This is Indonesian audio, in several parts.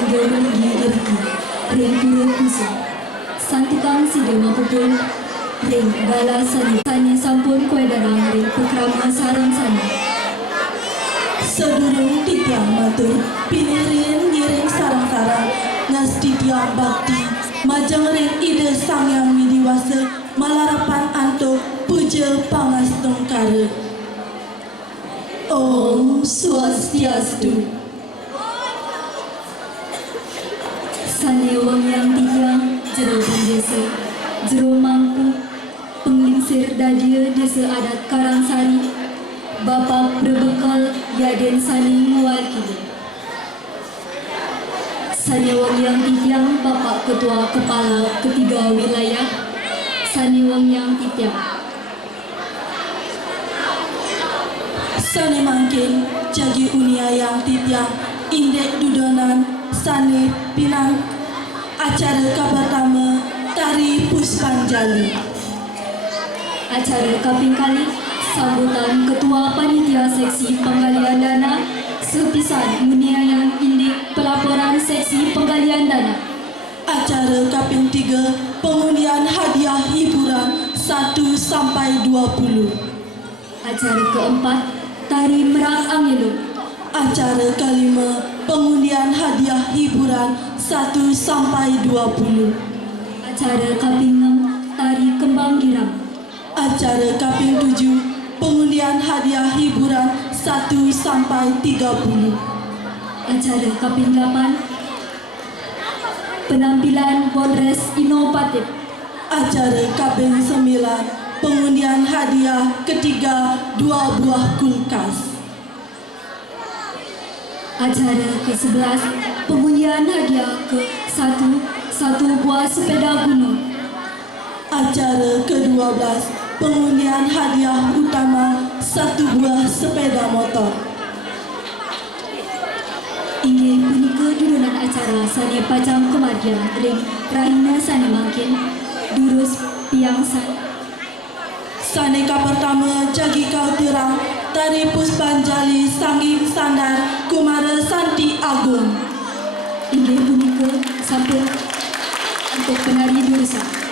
Ringgeri Diriki, Ring Pura Kusum, Santikang Sidema Pupul, Ring Bala Sani, Sani Sampun Kuedarang, Ring Pukrama Sarang Sani. Sedurung tiang matur, pinirin ngiring sarang-sarang, ngasti tiang bakti, majeng ring ide sang yang widiwasa, malarapan anto, puja pangas tongkara. Om Swastiastu. Sane wong yang tiang, jero desa, jero mangku, penglingsir dadia desa adat Karangsari, Bapak berbekal Yaden Sani mewakili. Sane wong yang tiang, Bapak Ketua Kepala Ketiga Wilayah, Sane wong yang tiang. Sane mangkin jagi unia yang titiang indek dudonan sane pinang acara kapertama tari Puspanjali. Acara kaping kali sambutan Ketua Panitia Seksi Penggalian Dana sepisan unia yang indek pelaporan Seksi Penggalian Dana. Acara kaping 3 pengundian hadiah hiburan 1 sampai 20. Acara keempat Tari Merang Angelo. Acara kelima pengundian hadiah hiburan 1 sampai 20. Acara kaping 6 Tari Kembang Giram. Acara kaping 7 pengundian hadiah hiburan 1 sampai 30. Acara kaping 8 penampilan Polres inovatif. Acara kaping 9 pengundian hadiah ketiga 2 buah kulkas. Acara ke-11 pengundian hadiah ke-1 1 buah sepeda gunung. Acara ke-12 pengundian hadiah utama 1 buah sepeda motor. Inggih punika dudunan acara sane pacang kemadian ring Raina sane mangkin durus piangsan. Saneka pertama jagi kau tirang tari Puspanjali sangging sandar Kumara Santi Agung. Inggih punika sampun untuk penari durusan.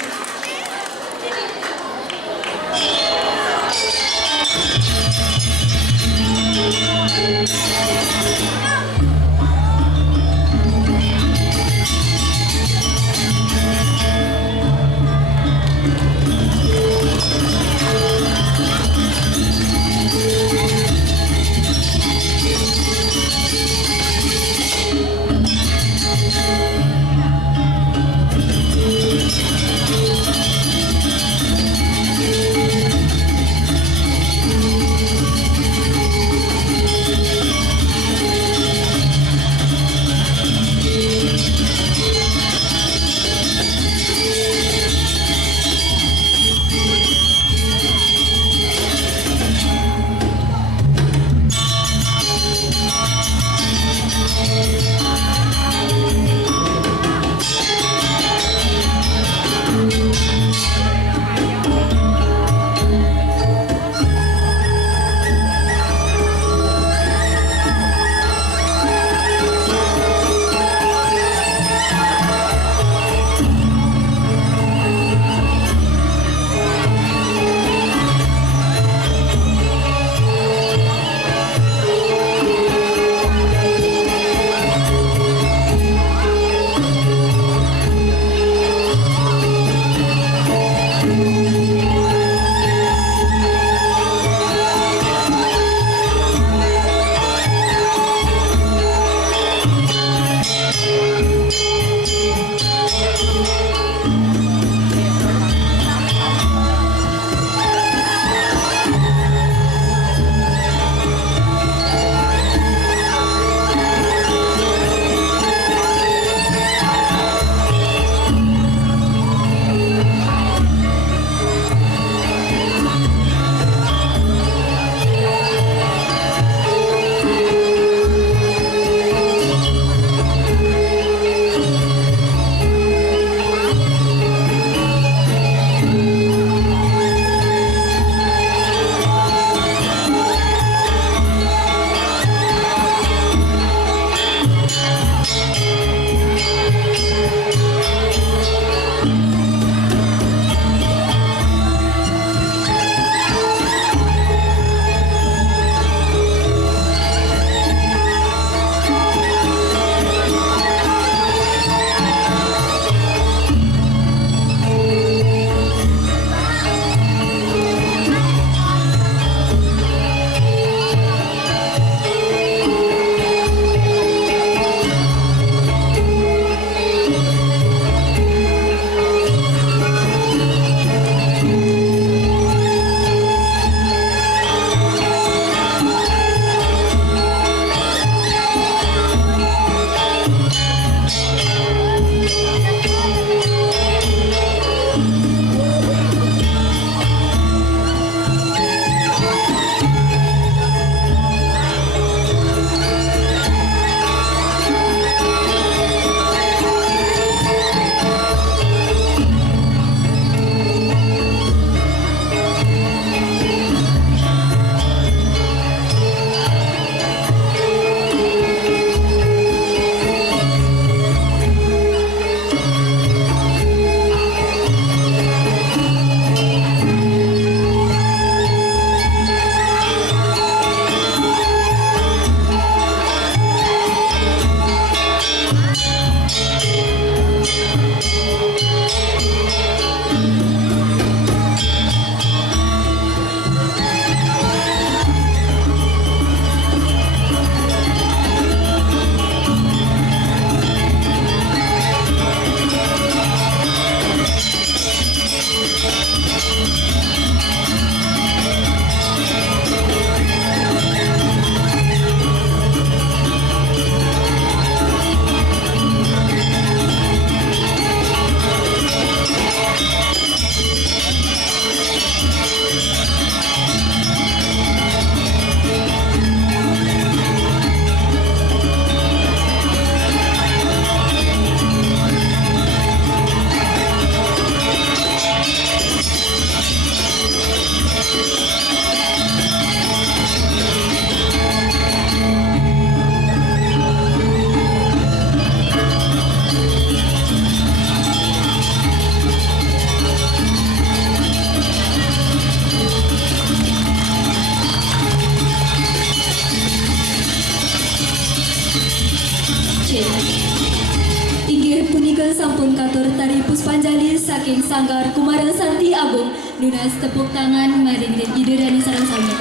Inggih punika sampun katur tari Puspanjali saking Sanggar Kumara Santi Agung. Nunas tepuk tangan maring Ide Dani sareng sami.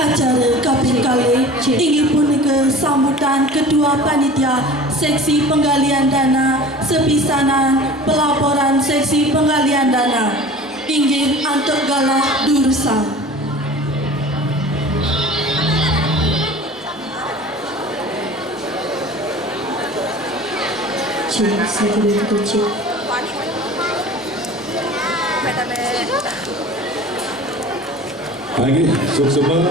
Acara kaping kali inggih punika sambutan kedua panitia seksi penggalian dana sepisanan pelaporan seksi penggalian dana inggih Antok Galah Dursang. Lagi sub-sumber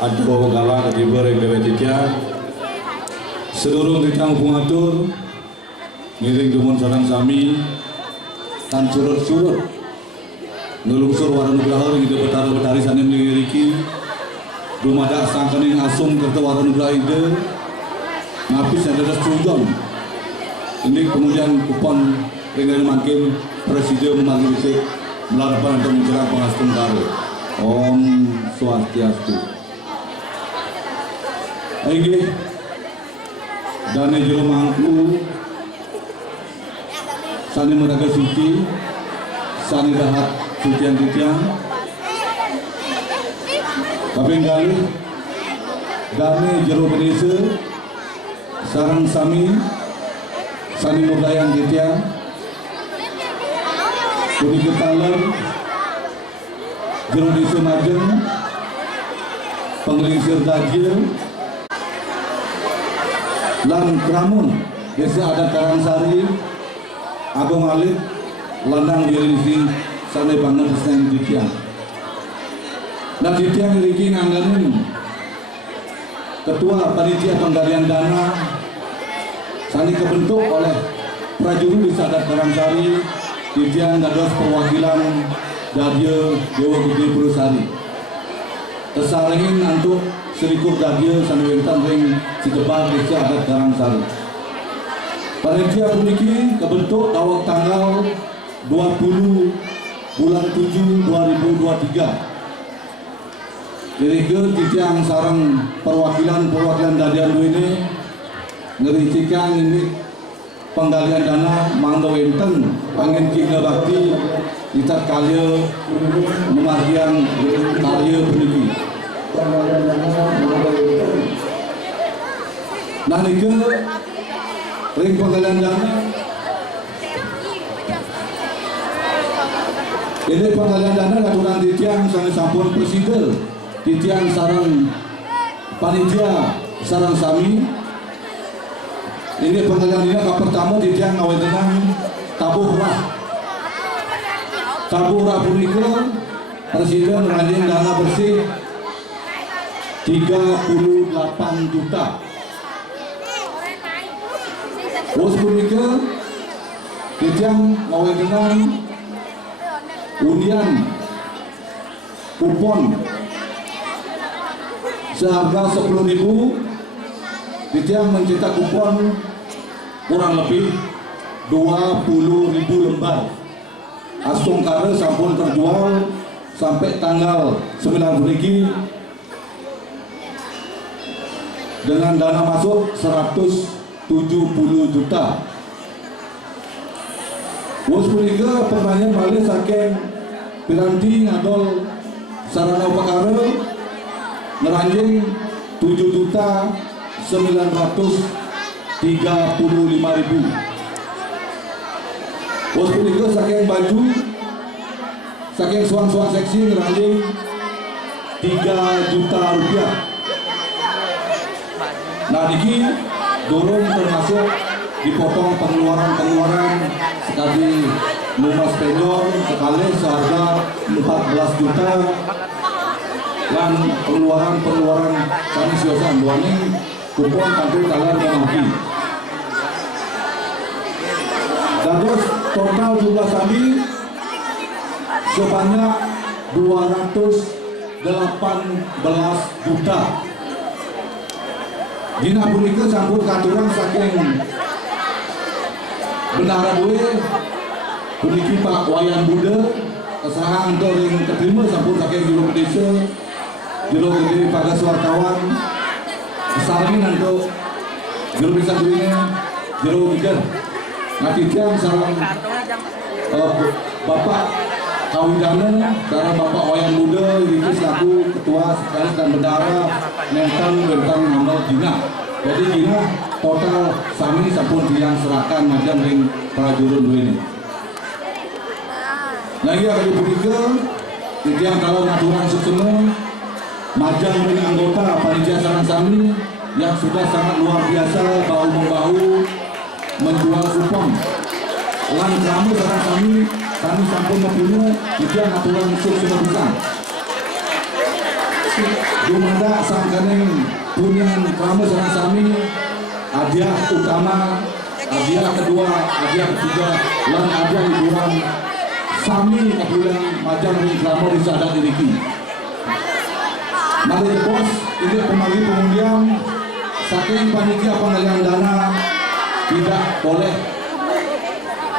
Aduh Galah ketiba yang kebetulan seluruh ditang pengatur ngiring dumun sarang sami tan surut-surut ngelungsur warna nugraha yang kita betara-betari sana mengiriki rumada sangkening asum kerta warna nugraha ide ngapis ada setujon ini kemudian kupon dengan makin presiden memanggil bisik melarapan untuk mencerah pengastum baru. Om Swastiastu. Aigi dane jero mangku sani meraga suci sani dahat sucian-sucian kaping kali dane jero pedese sarang sami sani mudayan titian kuni ketalan jero desa Majeng pengelisir dajir lan Kramun desa adat Karangsari Agung Alit landang dirisi sane banget sen ditian dan ditian iki nganggenin ketua panitia penggalian dana sani kebentuk oleh prajurit desa adat Karangsari ditian dados perwakilan Dadya Dewa Gede Purusari tersaringin untuk serikur Dadya Sanwentan ring Citebal desa adat Karangsari. Panitia puniki kebentuk awal tanggal 20 bulan 7 2023. Jadi ke titiang sarang perwakilan Dadya ini ngericikan ini penggalian dana mangdo enten angin kina bakti itat kalya memargian karya peniki. Nah nike ring penggalian dana ini penggalian dana aturan titiang sarang sampun presiden titiang sarang panitia sarang sami ini penggalian ini ke pertama titiang awal tenang tabuh punika presiden ranjing dana bersih 38 juta. Bos punika titiang awal tenang undian kupon seharga 10.000 titiang mencetak kupon kurang lebih 20.000 lembar. Asung kare sampun terjual sampai tanggal 9 Juli dengan dana masuk 170 juta. Bos punika pertanyaan balik saking piranti ngadol sarana upakara ngeranjing 7.935.000. Bos punika saking baju saking suang-suang seksi ngeranjing 3 juta rupiah. Nah niki dorong termasuk dipotong pengeluaran sekali lumas penjor sekali seharga 14 juta dan pengeluaran kami siosan duaning kupon kantor kalian yang mati. Dan terus total jumlah kami sebanyak 218 juta. Dina punika sampun katuran saking Bendahara Bue puniki Pak Wayan Buddha kesahan untuk yang keterima sampun saking juru desa jero gede pagas wartawan sarangin untuk jero bisa dunia jero bikin ngatijan sarang Bapak Kawidana sarang Bapak Wayan Muda itu selaku ketua sekretaris dan bendahara Nenten nomor Dina. Jadi Dina total sami sampun yang serahkan macam ring prajurun ini. Lagi akan diberikan yang kalau aturan semua majang ring anggota panitia sarang sami yang sudah sangat luar biasa bahu membahu menjual kupon. Lan kami sarang kami sampun mempunyai yang aturan semua besar. Jumada sangkaneng punya kamu sarang sami hadiah utama, hadiah kedua, hadiah ketiga, lan hadiah hiburan sami kebulan majang ring klamor di sadat diriki. Mari bos, ini pemagi pengundian saking panitia pengalihan dana tidak boleh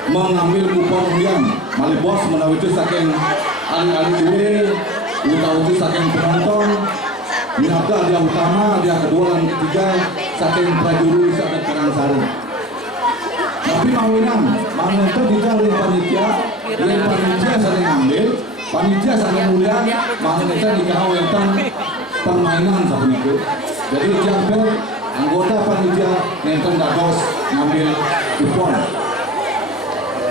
mengambil kupon undian. Mari bos menawi itu saking alih-alih duit, uta-uti saking penonton, minatlah dia utama, dia kedua dan ketiga saking prajurit saking Karangsari. Tapi mawinan, manonton kita oleh panitia saling ambil, panitia saling undian, manonton dikau tentang permainan saking itu. Jadi jamper anggota panitia nonton dados ngambil kupon.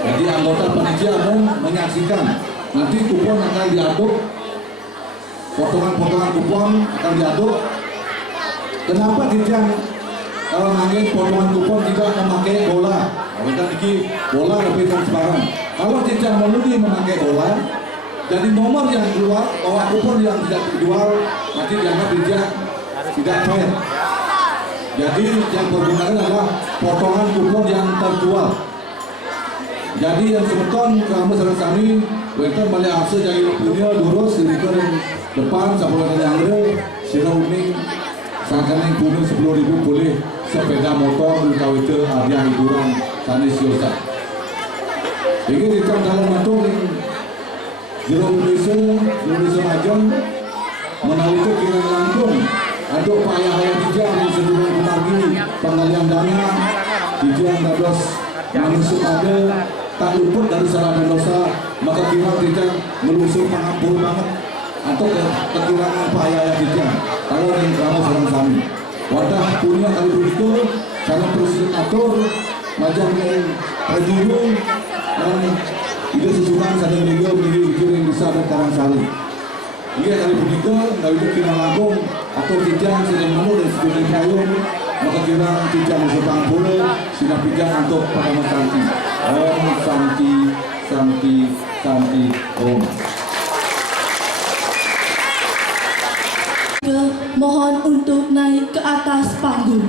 Jadi anggota panitia menyaksikan nanti kupon akan diaduk, potongan-potongan kupon akan diaduk. Kenapa tidak kalau nangin potongan kupon tidak memakai bola? Kalau kita bola lebih transparan. Kalau tidak meludi memakai bola, jadi nomor yang keluar bahwa kupon yang tidak dijual nanti dianggap tidak fair. Jadi yang bergunakan adalah potongan kupon yang terjual. Jadi yang sebeton kamu sarang kami, weton balik hasil dari punya lurus di depan sampai yang ada sila uning sangkan yang punya 10.000 boleh sepeda motor untuk itu hadiah hiburan sanis yosa. Ini di dalam motor jero Indonesia Majang menawi itu kira langsung untuk payah-payah dijang di seluruh pemagi pengalian dana dijang dados manusia ada tak luput dari salah dan dosa, maka kita tidak melusur pengampun banget atau kekurangan payah dijang kalau yang kamu sarang kami wadah punya kali begitu cara presiden atur macam yang prajurun dan itu susukan sadar beliau yang bisa berkarang sali. Iya kali begitu, kalau itu kita langsung atau kijang sedang menurut dan sedang payung, maka kita kijang sedang boleh sinar kijang untuk pada santi. Om santi, santi, santi, om. Mohon untuk naik ke atas panggung.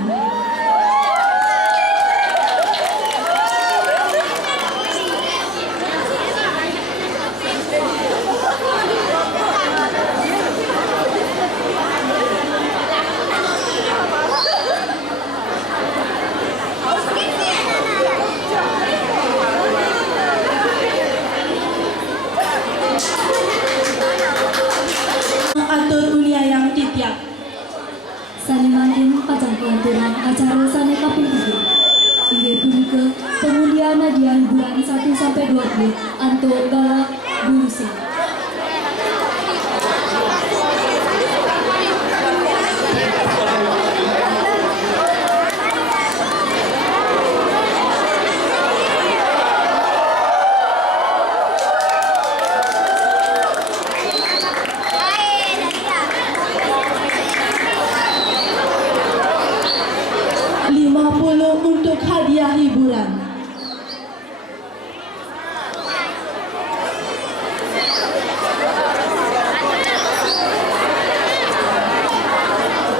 Atur unia yang titiak. Sanemantin pajang pelaturan acara sane kaping 3. Inggih punika pengundian hadiah hiburan 1 sampai 20 untuk galak bulusi. Untuk hadiah hiburan.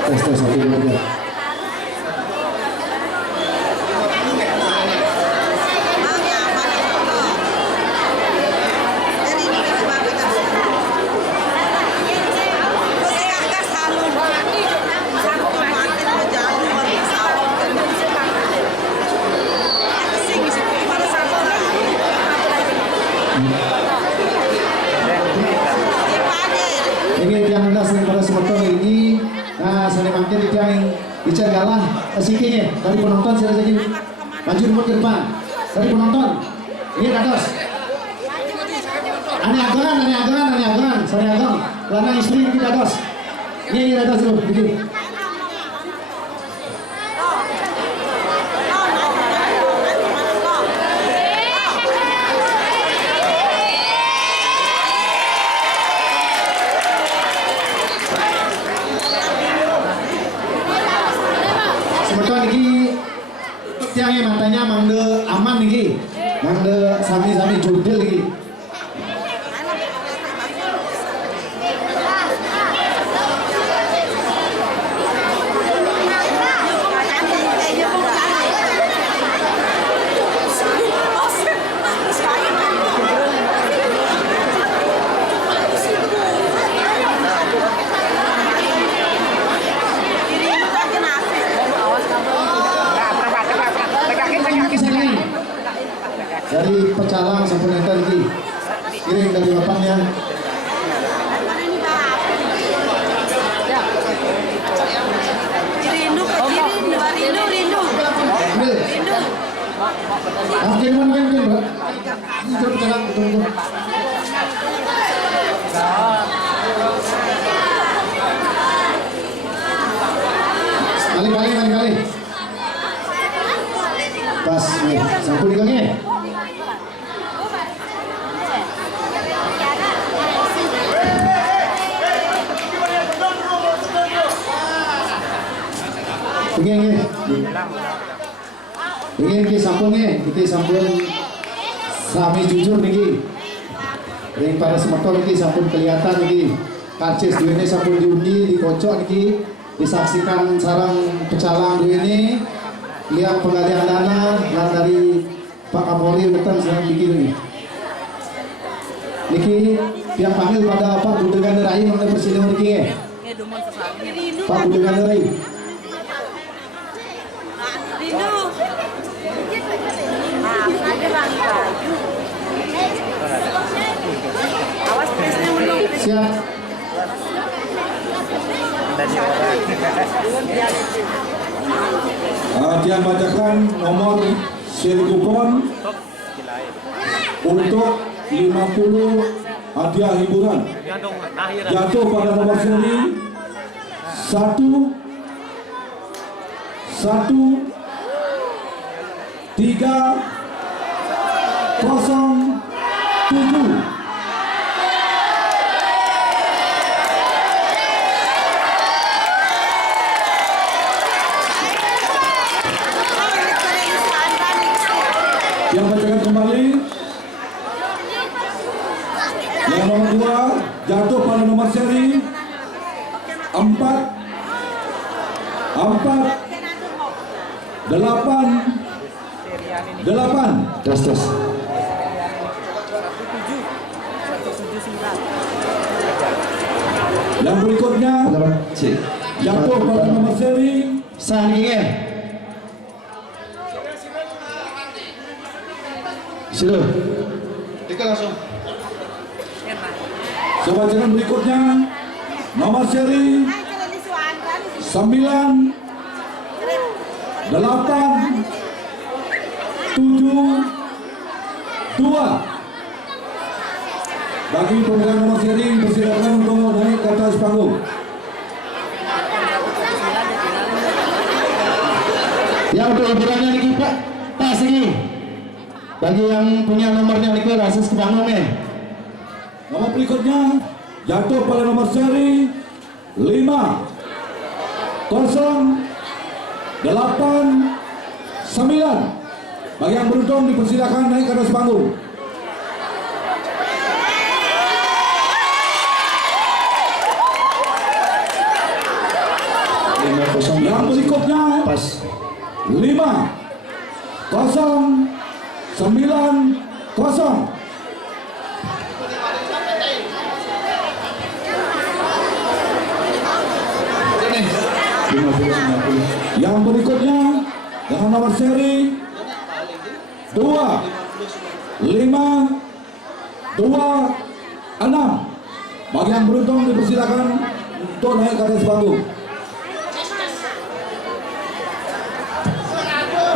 Tes 1 2 3. Ini yang anda sering pada seperti sana makin yang bicara galah sikitnya dari penonton saya lagi maju ke depan dari penonton ini kados ane agangan saya agang lanang istri ini kados ini kados dulu begini tiangnya matanya mangde aman nih, mangde sami-sami judil lagi. Dari Pecalang sampai nanti lagi kirim dari bapaknya rindu kiriman kan Mbak ini dari Pecalang betul-betul kali pas nih sampul digangnya Ingin ki sampungnya, kita sampun sami jujur niki. Yang pada semertol niki sampun kelihatan niki. Karcis duene sampun diundi, dikocok niki, disaksikan sarang Pecalang duene. Lihat penggalian dana dan dari Pak Kapolri betul sedang bikin ini. Niki yang panggil pada Pak Budi Gandarai mengenai persidangan niki ya. Pak Budi Gandarai. Siap. Tian bacakan nomor seri kupon untuk 50 hadiah hiburan jatuh pada nomor seri 1307. Yang bacakan kembali yang nomor 2 jatuh pada nomor seri 488. Tes. Yang berikutnya jatuh pada nomor seri Sangingin. Sudah. Tika langsung. Saya bacakan berikutnya nomor seri 9872. Bagi pemegang nomor seri persilakan untuk naik ke atas panggung. Yang untuk hiburannya nih Pak, tas ini. Bagi yang punya nomornya nih langsung ke panggung nih. Nomor berikutnya jatuh pada nomor seri 5089. Bagi yang beruntung dipersilakan naik ke atas panggung. Yang berikutnya Pas. 5090. Yang berikutnya dengan nomor seri 2526. Bagi yang beruntung dipersilakan untuk naik ke atas panggung.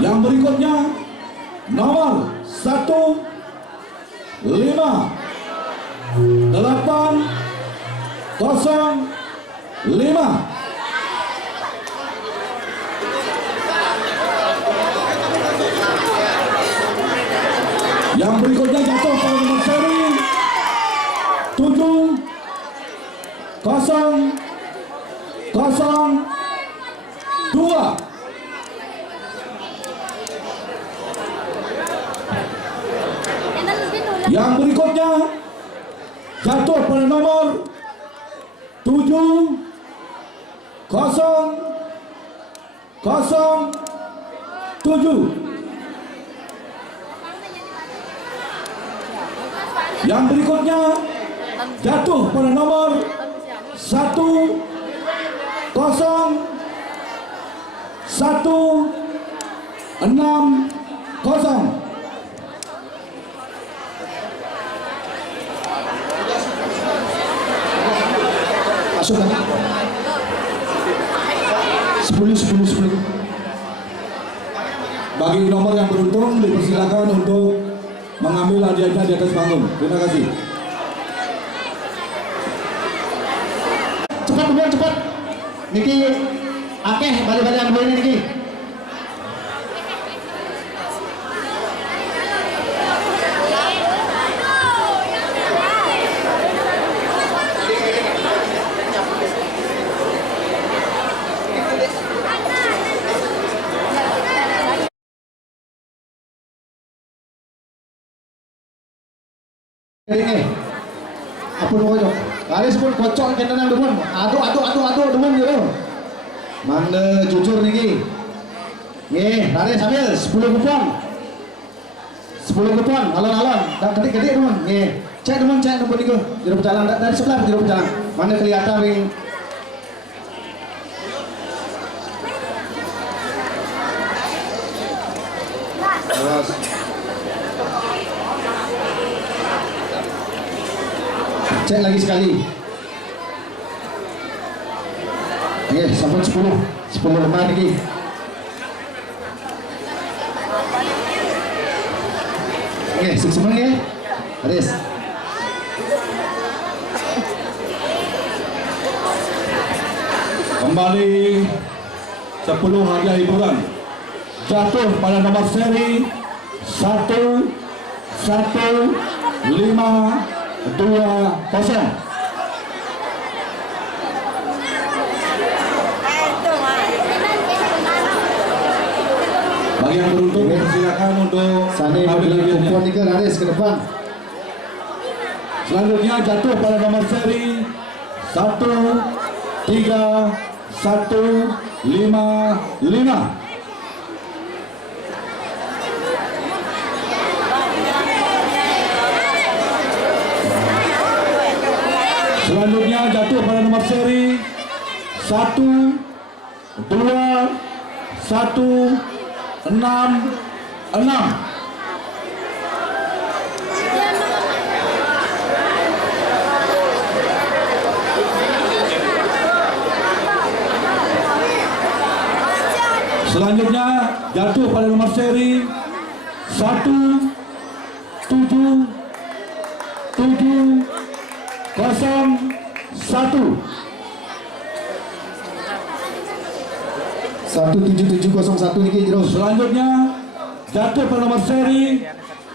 Yang berikutnya nomor 15805. Yang berikutnya jatuh pada nomor seri 7002. Yang berikutnya jatuh pada nomor 7007. Yang berikutnya jatuh pada nomor 10160. Masuk kan? 10. Bagi nomor yang beruntung dipersilakan untuk mengambil hadiahnya di atas panggung. Terima kasih. Cepat kemudian cepat. Niki akeh balik-balik yang ini Niki. Ini apa lu kocok? Kali sebut kocok kena nang demun. Aduh demun gitu. Mana jujur niki. Nggih, lari sambil 10 kupon. 10 kupon, alon-alon. Tak gede-gede demun. Nggih. Cek demun niku. Jero jalan dari sebelah jero jalan. Mana kelihatan ring. Awas. Cek lagi sekali. Oke, sampun 10 lembar lagi. Oke, semua ya. Aris. Kembali 10 hadiah hiburan jatuh pada nomor seri 11520. Bagi yang beruntung silakan untuk Sani mengambil mobil hadiahnya. kupon ke Aris ke depan. Selanjutnya jatuh pada nomor seri 13155. Selanjutnya jatuh pada nomor seri 12166. Selanjutnya jatuh pada nomor seri 17701. 17701 niki jero. Selanjutnya jatuh pada nomor seri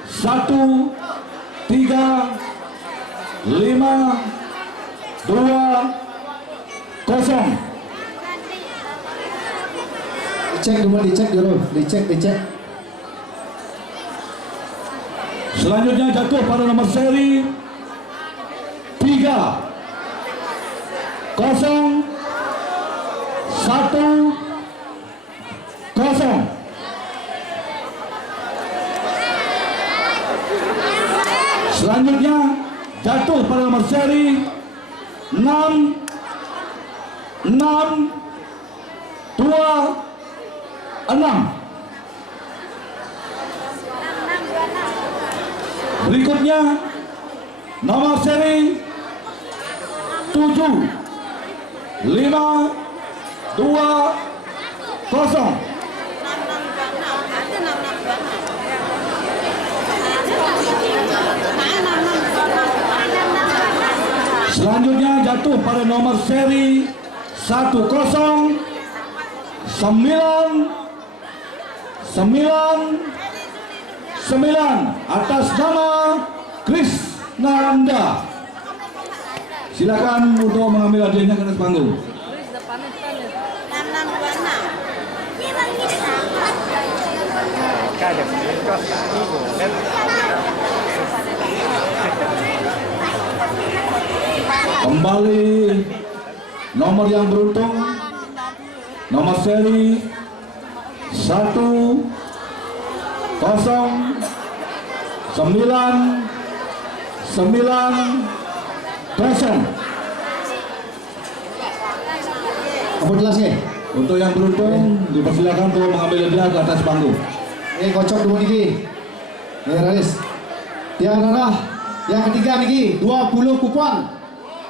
13520. Dicek dulu, dicek dulu, dicek. Selanjutnya jatuh pada nomor seri 3010. Selanjutnya jatuh pada nomor seri 6626. Berikutnya nomor seri 7520. Selanjutnya jatuh pada nomor seri 1099 atas nama Krisnanda. Silakan untuk mengambil hadiahnya ke atas panggung. Kembali nomor yang beruntung, nomor seri 1099. Apa jelas ya? Untuk yang beruntung dipersilakan untuk mengambil hadiah ke atas panggung. Kocok dulu niki. Raris. Yang darah yang ketiga niki 20 kupon.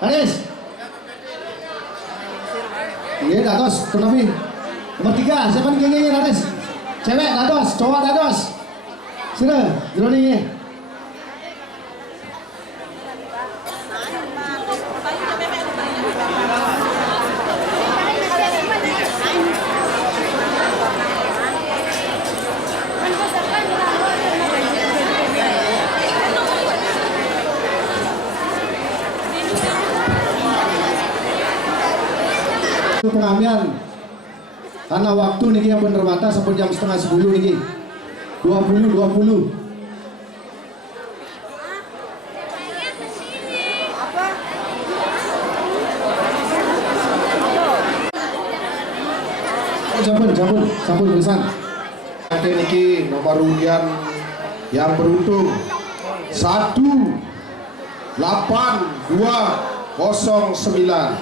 Raris. Iya, dados, tenapi. Nomor 3, siapa nih gengnya Raris? Cewek dados, cowok dados. Sudah, dulu nih. Pengambilan karena waktu niki yang bener mata sampai jam setengah 10 niki 20. Sampun tulisan. Ada niki nomor undian yang beruntung 18209.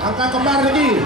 Angka kembar lagi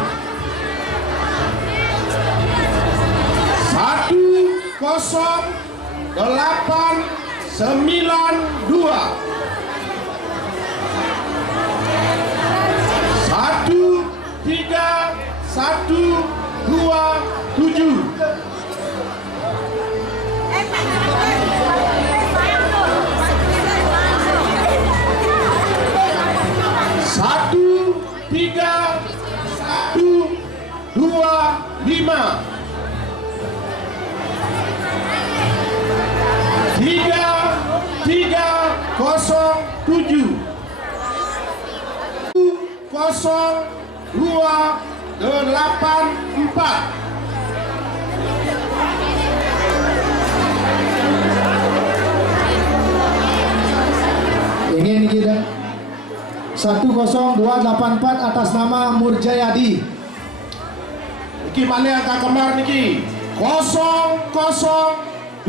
0284. Ingin kita 10284 atas nama Murjayadi. Niki mana angka kembar niki? 0022.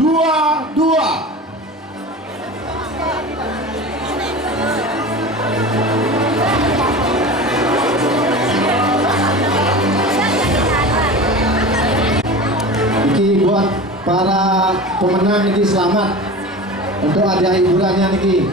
Niki buat para pemenang niki selamat untuk hadiah hiburannya niki.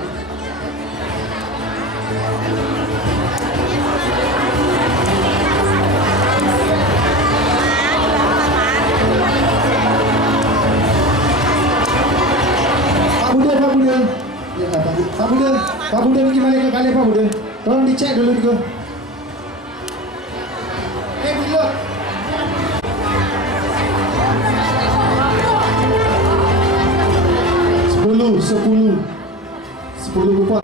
Pak Bude gimana ke kalian Pak Bude? Tolong dicek dulu gitu. Bude. 10 kupon.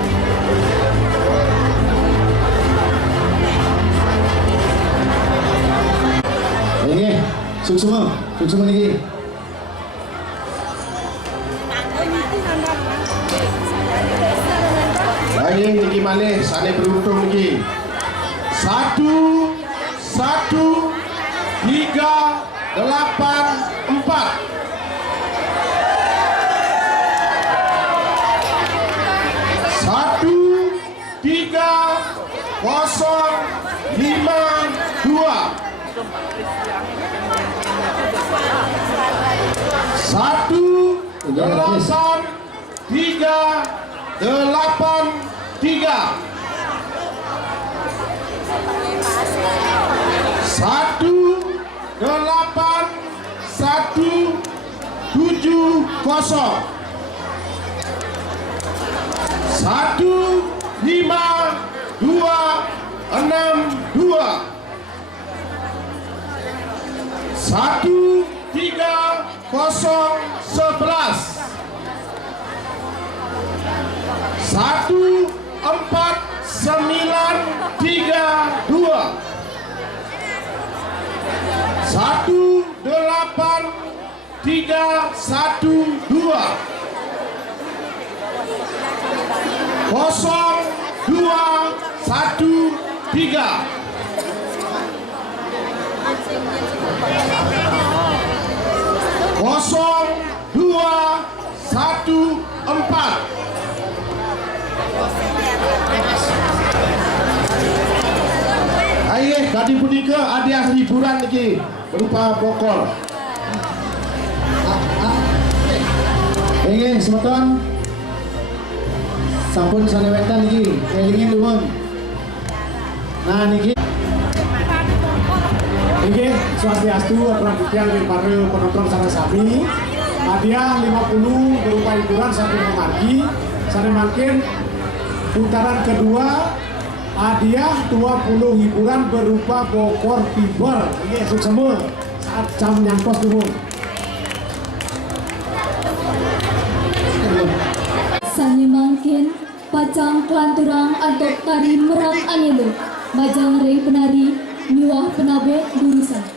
Ini sukses niki. Baik niki mana? Sana beruntung niki. 1 1 3 8 4. Ayo, tadi punika hadiah hiburan niki berupa bokor. Ingin semeton sampun sanewetan niki kelingin nuwun. Nah niki swastiastu perhatian dari para penonton sana sami. Hadiah 50 berupa hiburan sampai margi. Sana makin putaran kedua hadiah 20 hiburan berupa bokor fiber. Ini sukses saat jam nyangkos dulu. Sani mangkin pacang kelanturang atau tari merang anelo majang rei penari miwah penabok durusan.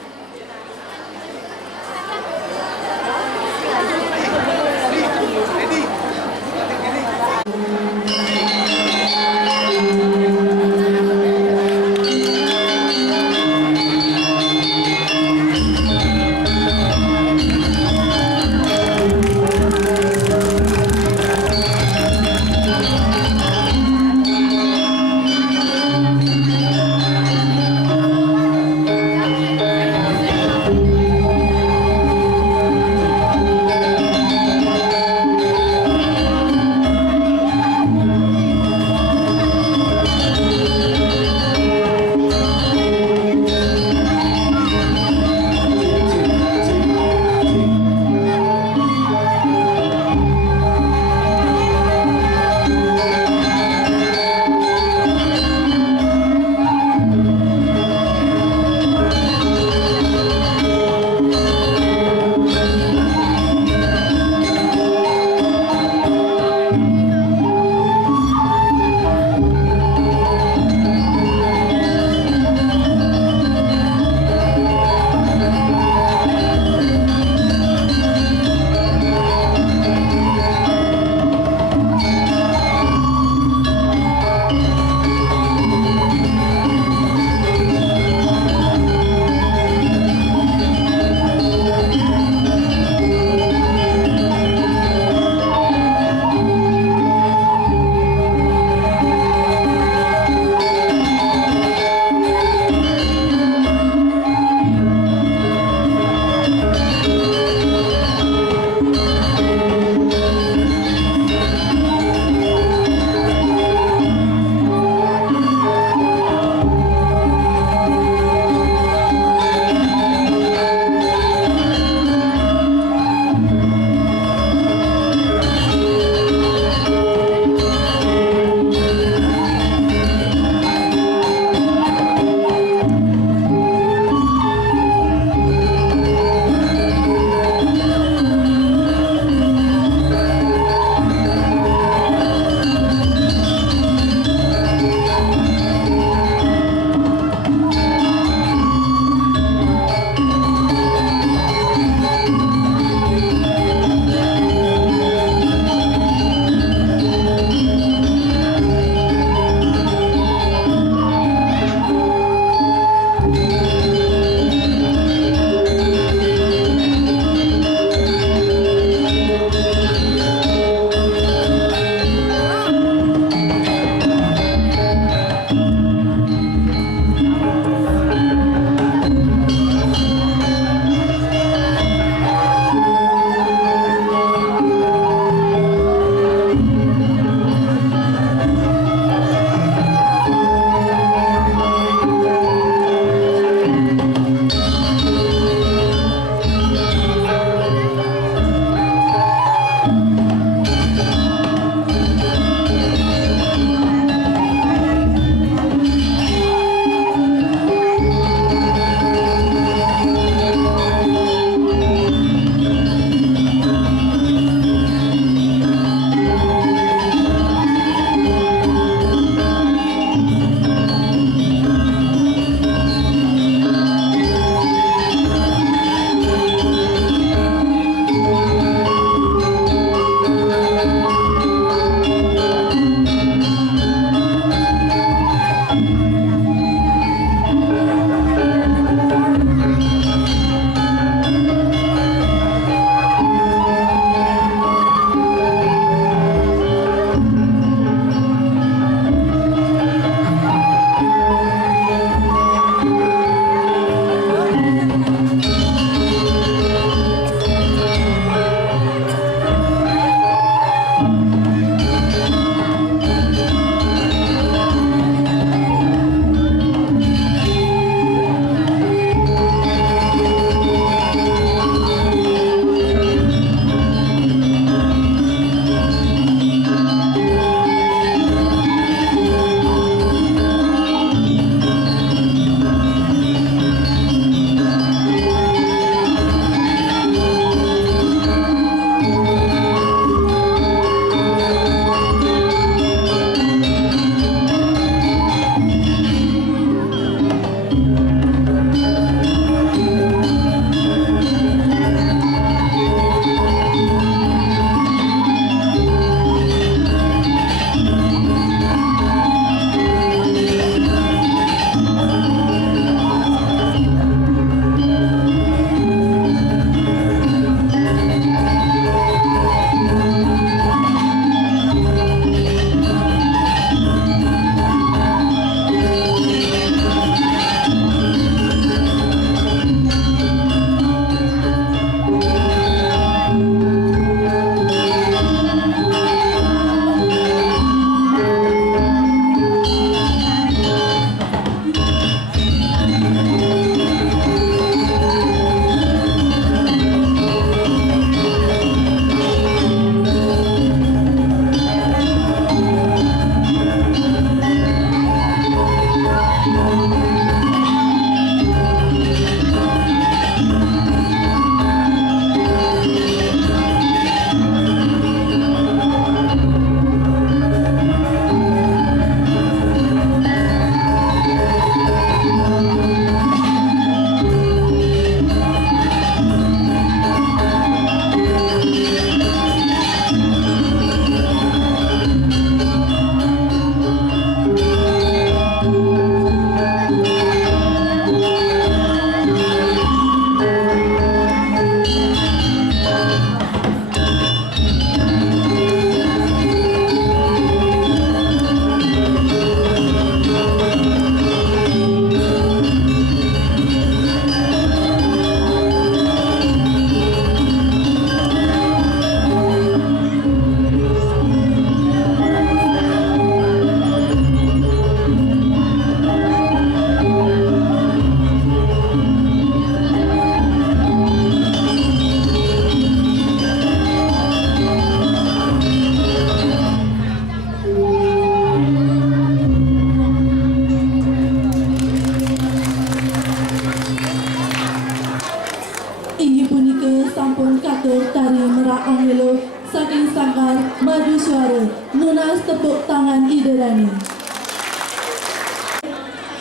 sampun katur tari merak anggelo saking sangkar madu suara lunas tepuk tangan iderani.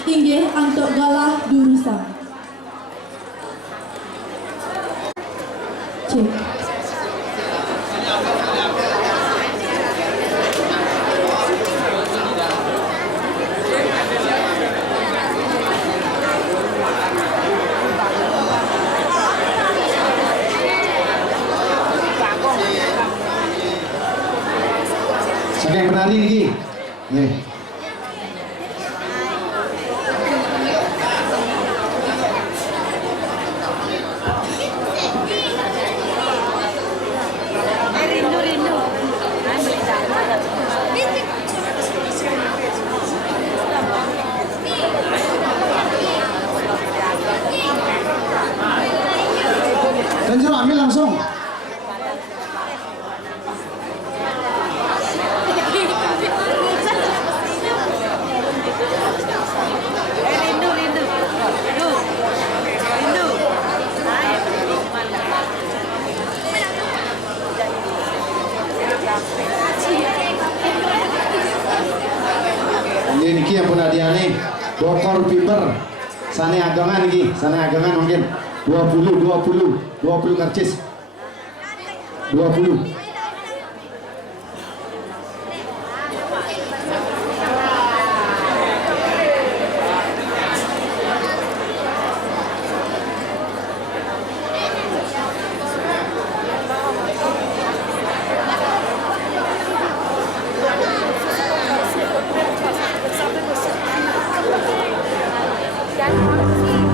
Inggih antuk galah durusan. Cek. Saking penari niki. Nggih. Dan jero ambil langsung. Ini niki yang pun hadiahnya bokor piper sane agangan niki, sane agangan mungkin 20 karcis 20.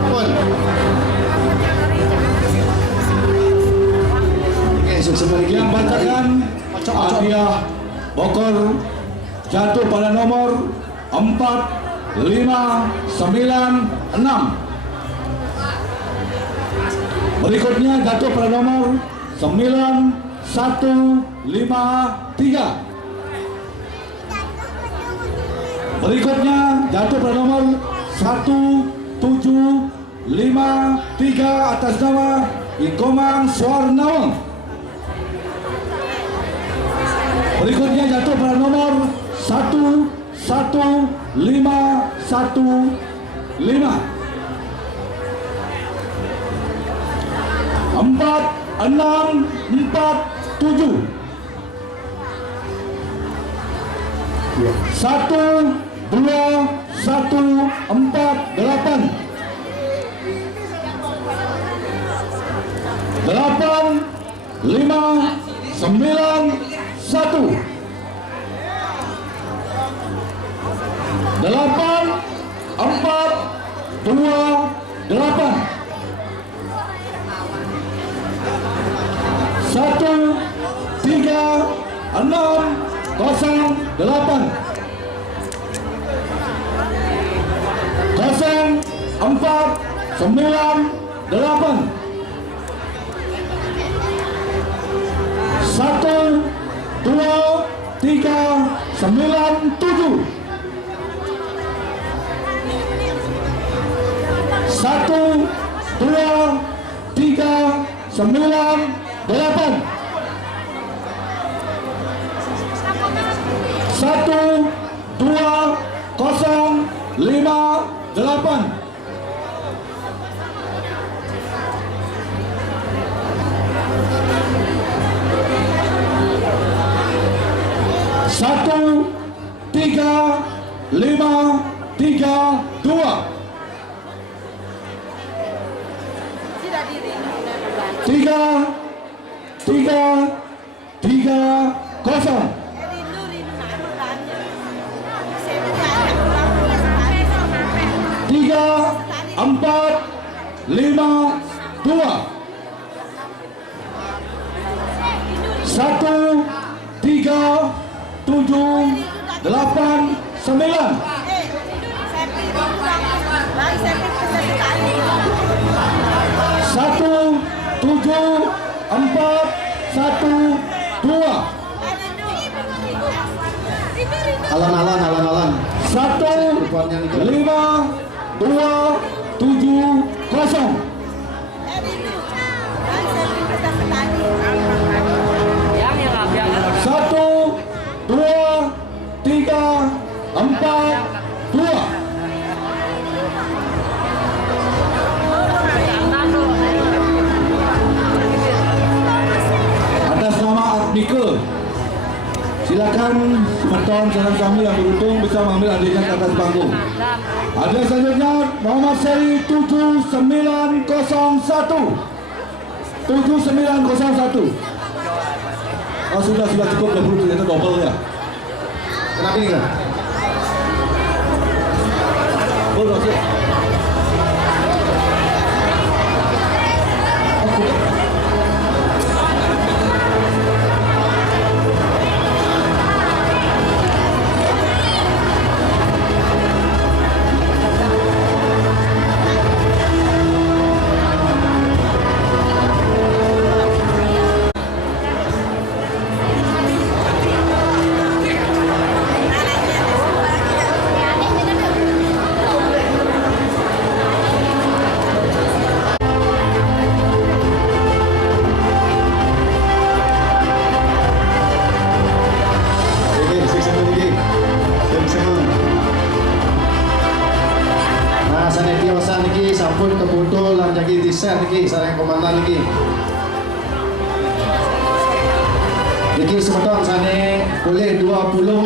Pun. Oke, sukses Yang bacakan hadiah bokor jatuh pada nomor 4, 5, 9, 6. Berikutnya jatuh pada nomor 9, 1, 5, 3. Berikutnya jatuh pada nomor 1, 7, 5, 3 atas nama Ikomang Swarnawang. Berikutnya jatuh pada nomor 1, 1, 5, 1, 5. 4, 6, 4, 7. 1, 2, 1, 4, 8. 8, 5, 9, 1. 8, 4, 2, 8. 1, 3, 6, 0, 8. 0, 4, 9, 8. 1, 2, 3, 9, 7. 1, 2, 3, 9, 8. 1, 2, 0, 5, 8. 1, 3, 5, 3, 2. 3, 3, 3, 0. 3, 4, 5, 2. 1, 3, 7, 8, 9. 1, 7, 4, 1, 2. Alan. 1, 5, 2, 7, 0. Punika. Silakan penonton sarang kami yang beruntung bisa mengambil adegan ke atas panggung. Ada selanjutnya Muhammad seri 7901. 7901. Oh sudah cukup 20 ternyata double ya. Kenapa ini kan? Oh sudah. Nah, sana tiosan niki sampun kebutul lan jadi desain niki sareng komandan niki. Niki semeton sane boleh 20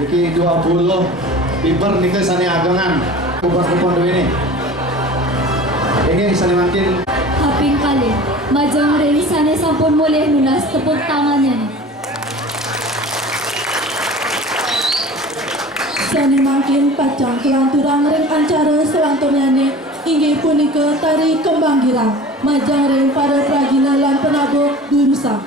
Niki 20 piper niki sane agangan. Kupon-kupon duwe ini. Ini sane makin Kaping kali, Majang Ring sana sampun mulai lunas tepuk tangannya. Sani makin pacang kelanturan ring acara selanturnya inggih punika tari kembang girang majang ring para pragina lan penabuh gurusan.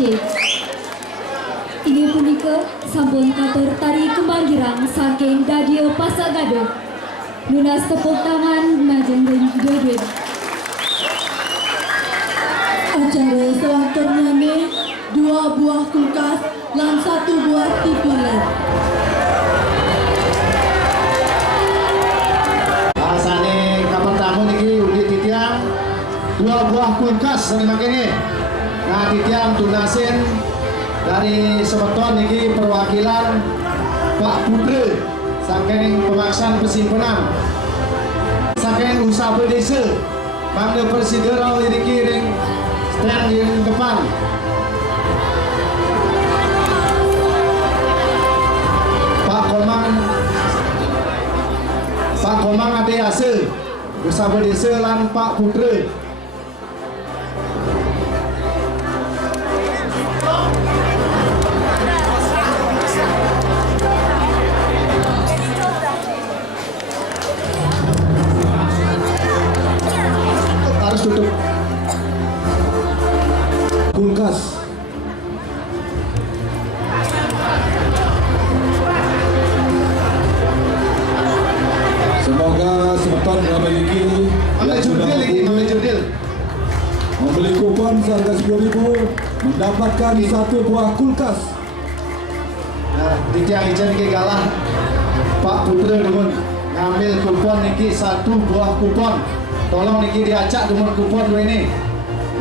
Okey. Ini punika sampun katur tari kembang girang saking Dadio Pasak Gaduh. Lunas tepuk tangan majeng dua-dua. Acara selanjutnya ni 2 buah kulkas dan 1 buah TV LED. Asane kapan tamu niki undi titiang 2 buah kulkas sani makene. Nah titiang tunasin dari sebeton niki perwakilan Pak Putra saking pemaksaan persimpunan saking usaha desa Bangga Persiderau niki ring stand di depan. Pak Komang Ade Asa usaha desa lan Pak Putra. Harus tutup kulkas. Semoga sebeton memiliki yang sudah membeli kupon seharga 10.000 mendapatkan 1 buah kulkas. Nah, di tiang ijen ke galah Pak Putra demun ngambil kupon niki 1 buah kupon. Tolong niki diacak demun kupon dulu ini.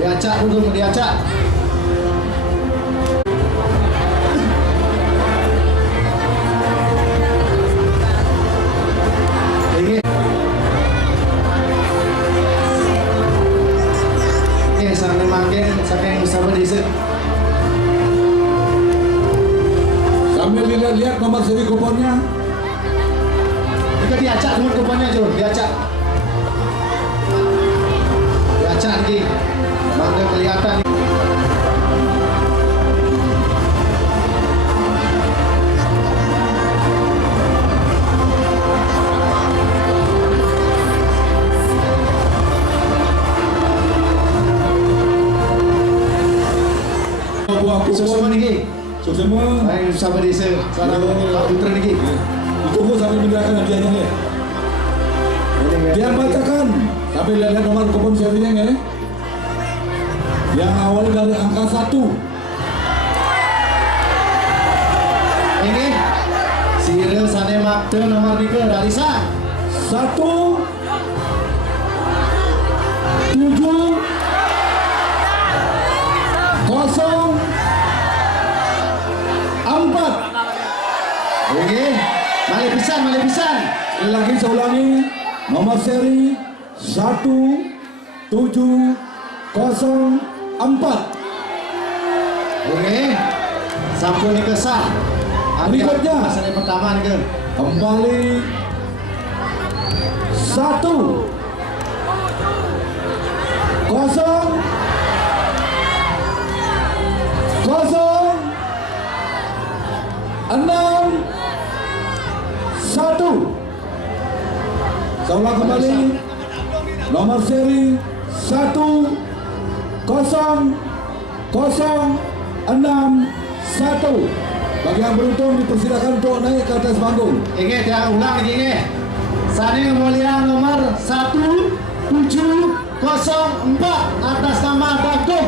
Diacak dulu, diacak. Ini sampai makin saking usaha desa. Sambil lihat nomor seri kuponnya. Jika diacak demun kuponnya Jun, diacak. Diacak lagi. Bangga kelihatan. Buah kupon Semua niki. semua. Hai usaha desa. Salam Pak Putra niki. Tunggu sampai menyerahkan hadiahnya ya. Biar bacakan sampai lihat nomor kupon serinya ya. Yang awalnya dari angka 1. Ini Siril Sane Makte nomor 3 Darisa 1 7 0 4. Oke, mali pisan. Sekali lagi saya ulangi, nomor seri 1 7 Oke, sampun ini kesah. Berikutnya. Masalah pertama nih ke. Kembali 1-0 6-1. Saya ulang kembali. Nomor seri 1-0-0-6-1. Bagi yang beruntung dipersilakan untuk naik ke atas panggung. Ingat ya, ulang lagi ini. Sani kemuliaan nomor 1704 atas nama Datuk.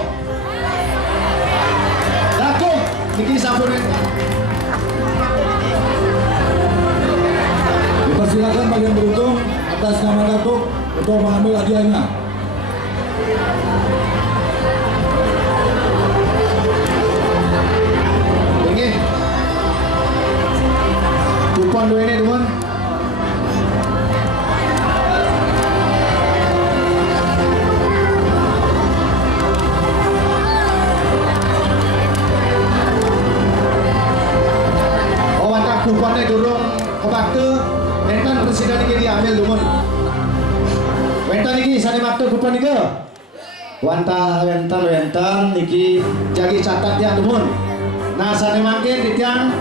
Datuk, niki sampun. Dipersilakan bagi yang beruntung atas nama Datuk untuk mengambil hadiahnya. Ingat. Kupon dua ini teman. Oh, mantap kuponnya durung kebakte. Enten presiden ini diambil teman. Wenten ini sani makte kupon ini. Wenten niki jagi catat ya teman. Nah, sani makin ditiang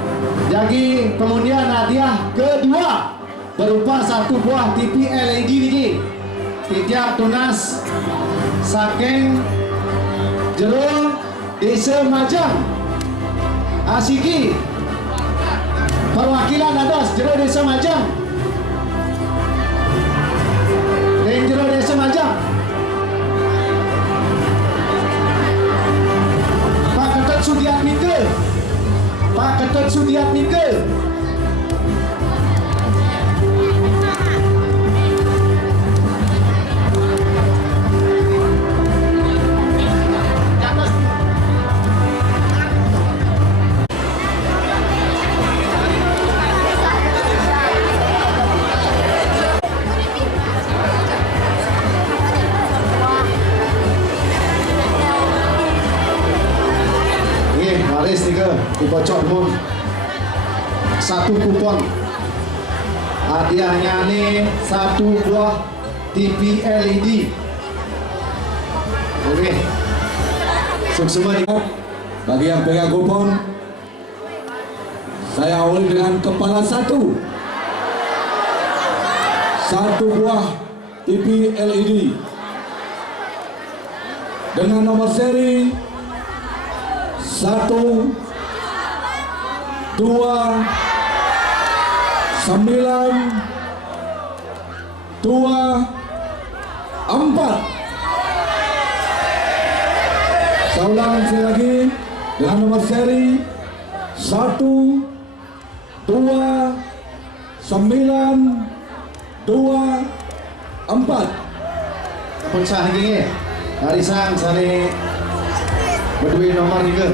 jagi pengundian hadiah kedua berupa 1 buah TV LED niki. Tiap tunas saking jero Desa Majang Asiki perwakilan atas jero Desa Majang dan jero Desa Majang Pak Ketut Sudiatmike Maris nih ke dibocok pun 1 kupon hadiahnya nih 1 buah TV LED. Oke, semua Bagi yang pegang kupon, saya awali dengan kepala 1 buah TV LED dengan nomor seri 1-2-9-2-4. Saya ulang sekali lagi dengan nomor seri 1-2-9-2-4. pun sah lagi hari sang sani berdua nomor nih ke.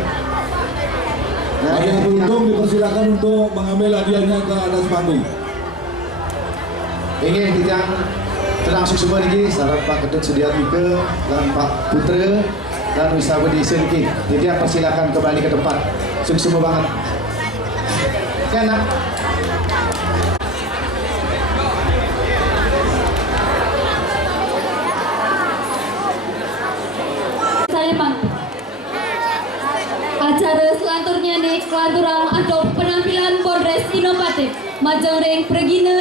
Bagi yang beruntung dipersilakan untuk mengambil hadiahnya ke atas panggung. Ingin kita terlangsung semua lagi sahabat Pak Ketut Sudiatmike dan Pak Putra dan Wisata Desa lagi. Jadi persilakan kembali ke tempat. Semua banget. Kena. Saya Bang. Acara selanjutnya nih kelanturan atau penampilan Polres inovatif Majang Reng Pregina